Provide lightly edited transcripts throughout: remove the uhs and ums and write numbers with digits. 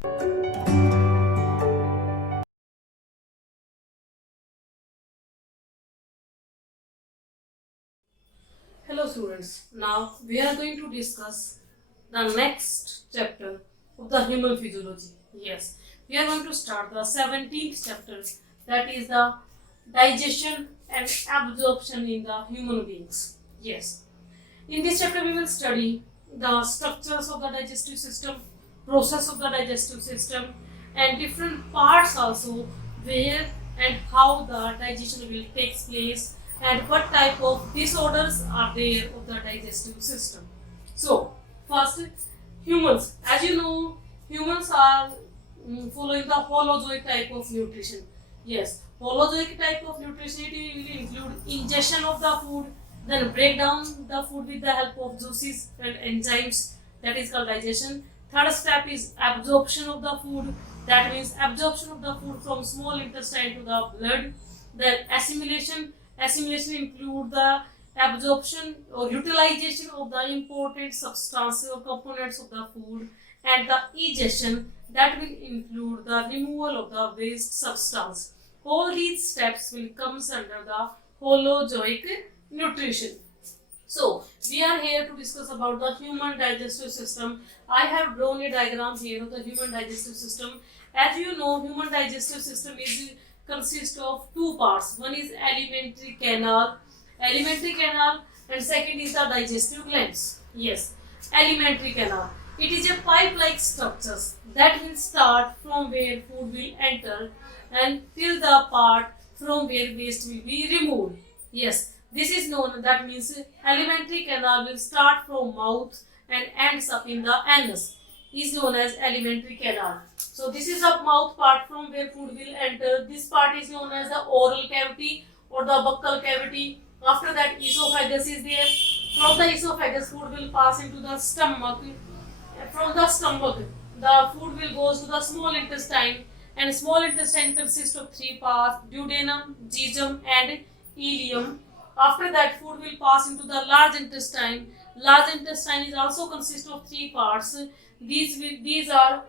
Hello students, now we are going to discuss the next chapter of the human physiology. Yes, we are going to start the 17th chapter, that is the digestion and absorption in the human beings. Yes, in this chapter we will study the structures of the digestive system, process of the digestive system, and different parts also, where and how the digestion will take place, and what type of disorders are there of the digestive system. So first, humans, as you know, humans are following the holozoic type of nutrition. Yes, holozoic type of nutrition, it will include ingestion of the food, then break down the food with the help of juices and enzymes, that is called digestion. Third step is absorption of the food, that means absorption of the food from small intestine to the blood. Then assimilation include the absorption or utilization of the important substances or components of the food. And the egestion, that will include the removal of the waste substance. All these steps will come under the holozoic nutrition. So we are here to discuss about the human digestive system. I have drawn a diagram here of the human digestive system. As you know, human digestive system is consists of two parts. One is alimentary canal, and second is the digestive glands. Yes, alimentary canal. It is a pipe-like structure that will start from where food will enter and till the part from where waste will be removed. Yes, this is known, that means alimentary canal will start from mouth and ends up in the anus, is known as alimentary canal. So this is the mouth part from where food will enter. This part is known as the oral cavity or the buccal cavity. After that, esophagus is there. From the esophagus, food will pass into the stomach. From the stomach, the food will go to the small intestine, and small intestine consists of three parts: duodenum, jejunum, and ileum. After that, food will pass into the large intestine. Large intestine is also consist of three parts. These are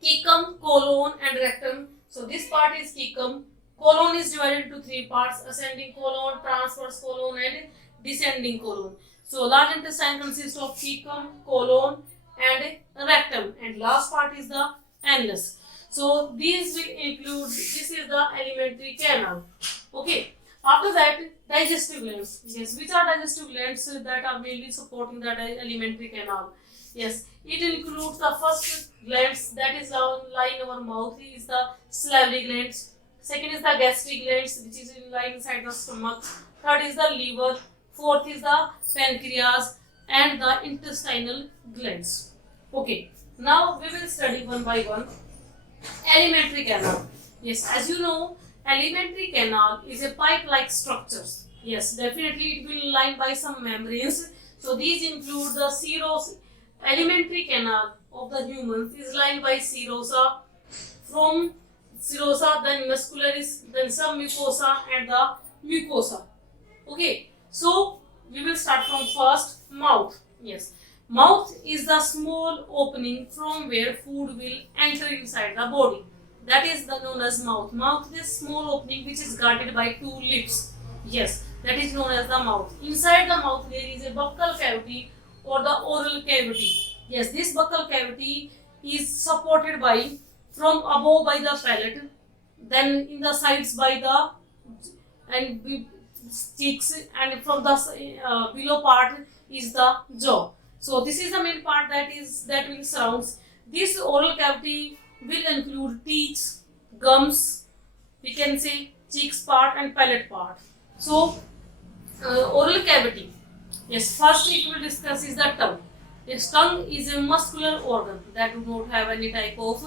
cecum, colon, and rectum. So this part is cecum. Colon is divided into three parts: ascending colon, transverse colon, and descending colon. So large intestine consists of cecum, colon, and rectum, and last part is the anus. So these will include, this is the alimentary canal. Okay. After that, digestive glands. Yes, which are digestive glands that are mainly supporting the alimentary canal? Yes, it includes the first glands that is lying in our mouth is the salivary glands. Second is the gastric glands, which is lying inside the stomach. Third is the liver. Fourth is the pancreas and the intestinal glands. Okay, now we will study one by one. Alimentary canal. Yes, as you know, alimentary canal is a pipe-like structure. Yes, definitely it will lined by some membranes. So these include the serous. Alimentary canal of the humans is lined by serosa. From serosa, then muscularis, then submucosa, and the mucosa. Okay, so we will start from first, mouth. Yes, mouth is the small opening from where food will enter inside the body. That is known as mouth. Mouth is small opening which is guarded by two lips. Yes, that is known as the mouth. Inside the mouth there is a buccal cavity or the oral cavity. Yes, this buccal cavity is supported by, from above by the palate, then in the sides by the and cheeks, and from the below part is the jaw. So this is the main part that will surrounds. This oral cavity will include teeth, gums, we can say cheeks part and palate part. So oral cavity. Yes, first we will discuss is the tongue. Yes, tongue is a muscular organ that do not have any type of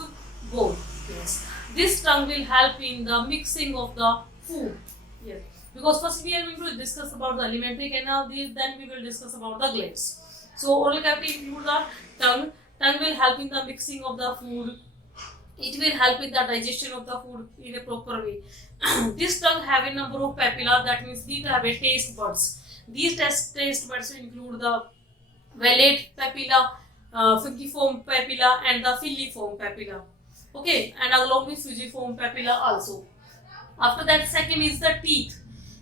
bone. Yes, this tongue will help in the mixing of the food. Yes, because first we are going to discuss about the alimentary canal, then we will discuss about the glands. So oral cavity includes the tongue. Tongue will help in the mixing of the food. It will help in the digestion of the food in a proper way. This tongue have a number of papilla, that means these have a taste buds. These taste buds include the velate papilla, fusiform papilla and the filiform papilla. Okay, and along with fusiform papilla also. After that, second is the teeth.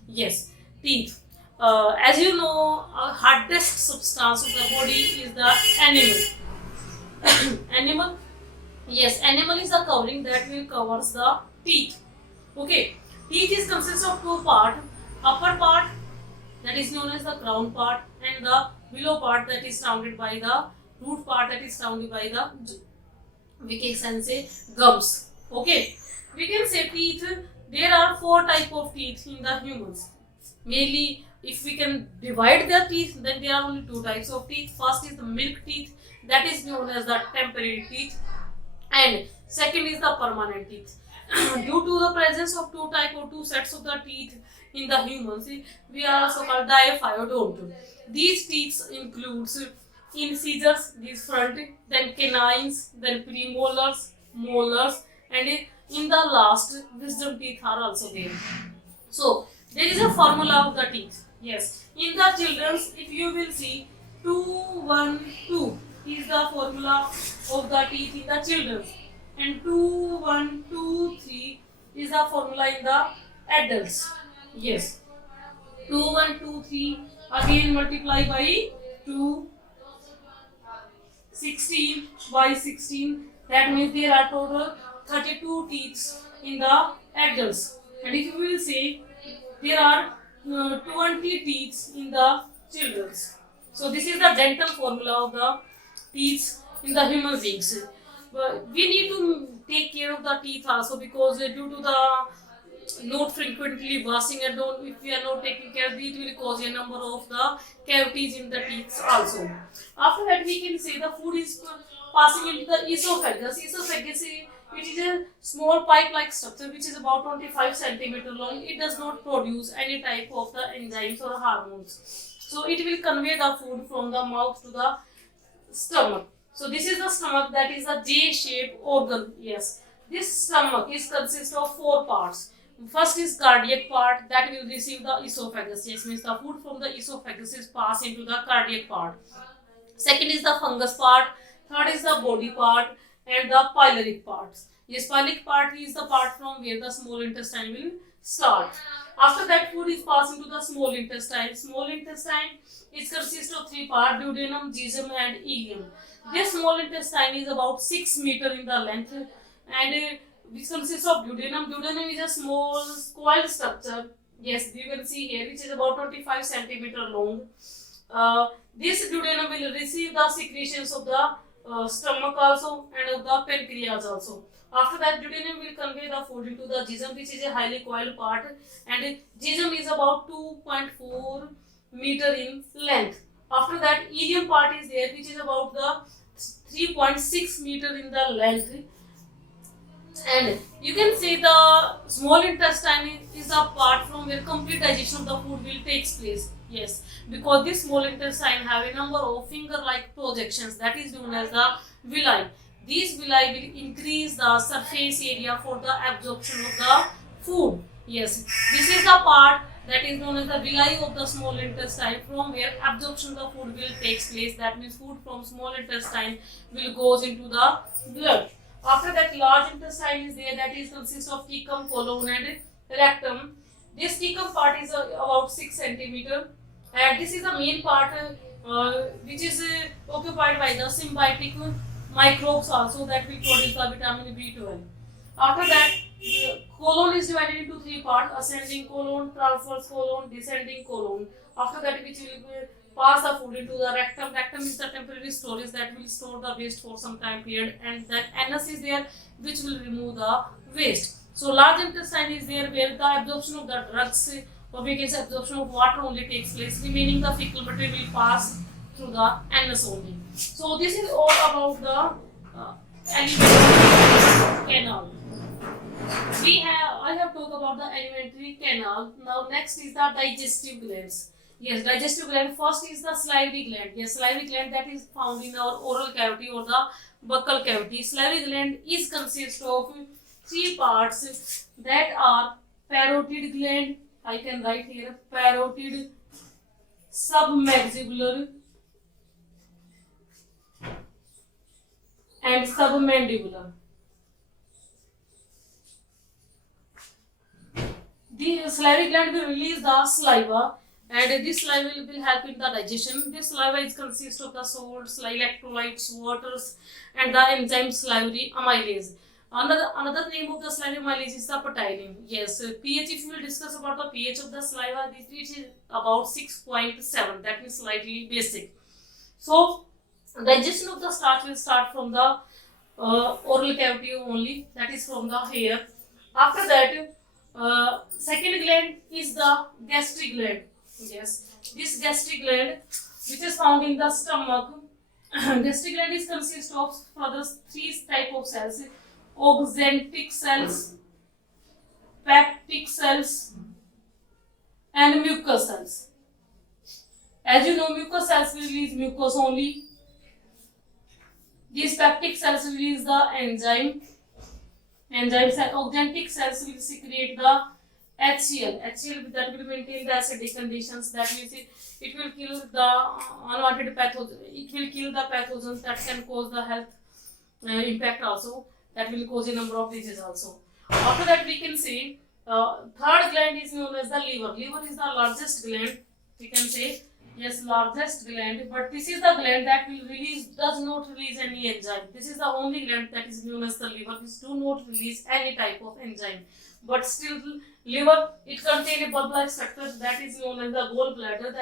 Yes, teeth. As you know, hardest substance of the body is the animal. Animal. Yes, animal is the covering that will covers the teeth. Okay, teeth is consists of two part. Upper part, that is known as the crown part, and the below part, that is surrounded by the root part, that is surrounded by the, we can say, gums. Okay, we can say teeth. There are four type of teeth in the humans. Mainly, if we can divide the teeth, then there are only two types of teeth. First is the milk teeth, that is known as the temporary teeth, and second is the permanent teeth. Due to the presence of two type or two sets of the teeth in the humans, we are also called diaphyodont. These teeth includes incisors, these front, then canines, then premolars, molars, and in the last, wisdom teeth are also there. So there is a formula of the teeth. Yes, in the children's, if you will see, 2 1 2 is the formula of the teeth in the children, and 2 1 2 3 is the formula in the adults. Yes, 2 1 2 3 again multiply by 2, 16 by 16. That means there are total 32 teeth in the adults, and if you will say, there are 20 teeth in the children's. So this is the dental formula of the teeth in the human beings. But we need to take care of the teeth also, because due to the not frequently washing and don't, if we are not taking care, it will cause a number of the cavities in the teeth also. After that, we can say the food is passing into the esophagus. Esophagus, it is a small pipe-like structure which is about 25 centimeter long. It does not produce any type of the enzymes or hormones. So it will convey the food from the mouth to the stomach. So this is the stomach, that is a J-shaped organ. Yes, this stomach is consist of four parts. First is cardiac part, that will receive the esophagus. Yes, means the food from the esophagus is passed into the cardiac part. Second is the fungus part. Third is the body part, and the pyloric part. Yes, pyloric part is the part from where the small intestine will start. After that, food is passed into the small intestine. Small intestine is consists of three parts: duodenum, jejunum, and ileum. This small intestine is about 6 meter in the length, and which consists of duodenum. Duodenum is a small coiled structure. Yes, you can see here, which is about 25 centimeter long. This duodenum will receive the secretions of the stomach also, and of the pancreas also. After that, duodenum will convey the food into the jejunum, which is a highly coiled part, and jejunum is about 2.4 meter in length. After that, ileum part is there, which is about the 3.6 meter in the length, and you can say the small intestine is the part from where complete digestion of the food will take place. Yes, because this small intestine have a number of finger-like projections, that is known as the villi. These villi will increase the surface area for the absorption of the food. Yes, this is the part that is known as the villi of the small intestine, from where absorption of the food will take place. That means food from small intestine will goes into the blood. After that, large intestine is there, that is consists of cecum, colon, and rectum. This cecum part is about 6 centimeter, and this is the main part which is occupied by the symbiotic microbes also, that will produce the vitamin B12. After that, colon is divided into three parts: ascending colon, transverse colon, descending colon. After that, which will pass the food into the rectum. Rectum is the temporary storage that will store the waste for some time period, and then anus is there, which will remove the waste. So large intestine is there, where the absorption of the drugs, or we can say absorption of water only takes place. Remaining the fecal matter will pass through the anus only. So this is all about the alimentary canal. I have talked about the alimentary canal. Now next is the digestive glands. Yes, digestive gland. First is the salivary gland. Yes, salivary gland, that is found in our oral cavity or the buccal cavity. Salivary gland is consist of three parts, that are parotid gland. I can write here parotid, submaxibular, and submandibular. The salivary gland will release the saliva, and this saliva will help in the digestion. This saliva is consist of the salts, electrolytes, waters, and the enzyme salivary amylase. Another name of the salivary amylase is the ptyalin. Yes, pH. If we will discuss about the pH of the saliva, it is about 6.7. That means slightly basic. So digestion of the starch will start from the oral cavity only. That is from the hair. After that. Second gland is the gastric gland. Yes, this gastric gland, which is found in the stomach. Gastric gland is consist of further three type of cells: oxyntic cells, peptic cells, and mucous cells. As you know, mucous cells will release mucus only. These peptic cells release the enzyme. Oxyntic cells will secrete the HCl. HCl that will maintain the acidic conditions. That means it will kill the unwanted pathogens. It will kill the pathogens that can cause the health impact also. That will cause a number of diseases also. After that, we can say third gland is known as the liver. Liver is the largest gland. We can say yes, largest gland. But this is the gland that will does not release any enzyme. This is the only gland that is known as the liver, which do not release any type of enzyme. But still, liver, it contains a bulb-like structure that is known as the gallbladder.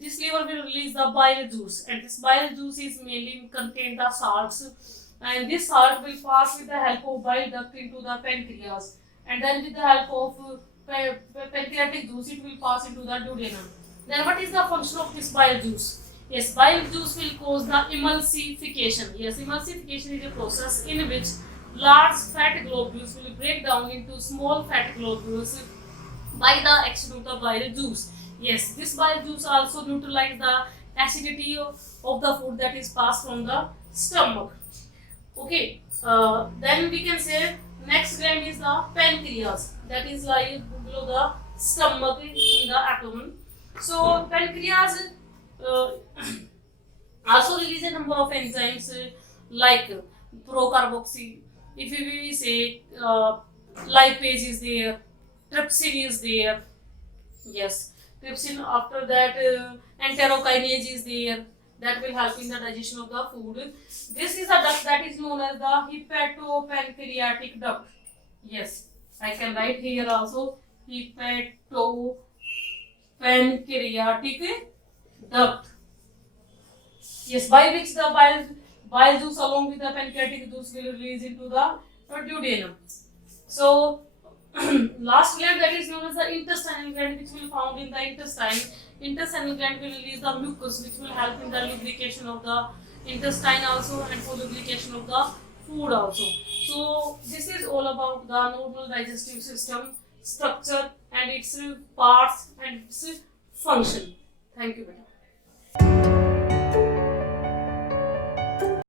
This liver will release the bile juice, and this bile juice is mainly contain the salts, and this salt will pass with the help of bile duct into the pancreas, and then with the help of pancreatic juice, it will pass into the duodenum. Then what is the function of this bile juice? Yes, bile juice will cause the emulsification. Yes, emulsification is a process in which large fat globules will break down into small fat globules by the action of the bile juice. Yes, this bile juice also neutralizes the acidity of the food that is passed from the stomach. Okay, then we can say next gland is the pancreas, that is lying below the stomach in the abdomen. So pancreas also release a number of enzymes like procarboxy. If we say lipase is there, trypsin is there. Yes, trypsin. After that, enterokinase is there. That will help in the digestion of the food. This is a duct that is known as the hepatopancreatic duct. Yes, I can write here also hepatopancreatic duct. Yes, by which the bile juice along with the pancreatic juice will release into the duodenum. So last gland that is known as the intestinal gland, which will found in the intestine. Intestinal gland will release the mucus, which will help in the lubrication of the intestine also, and for lubrication of the food also. So this is all about the normal digestive system structure and its parts and its function. Thank you, beta.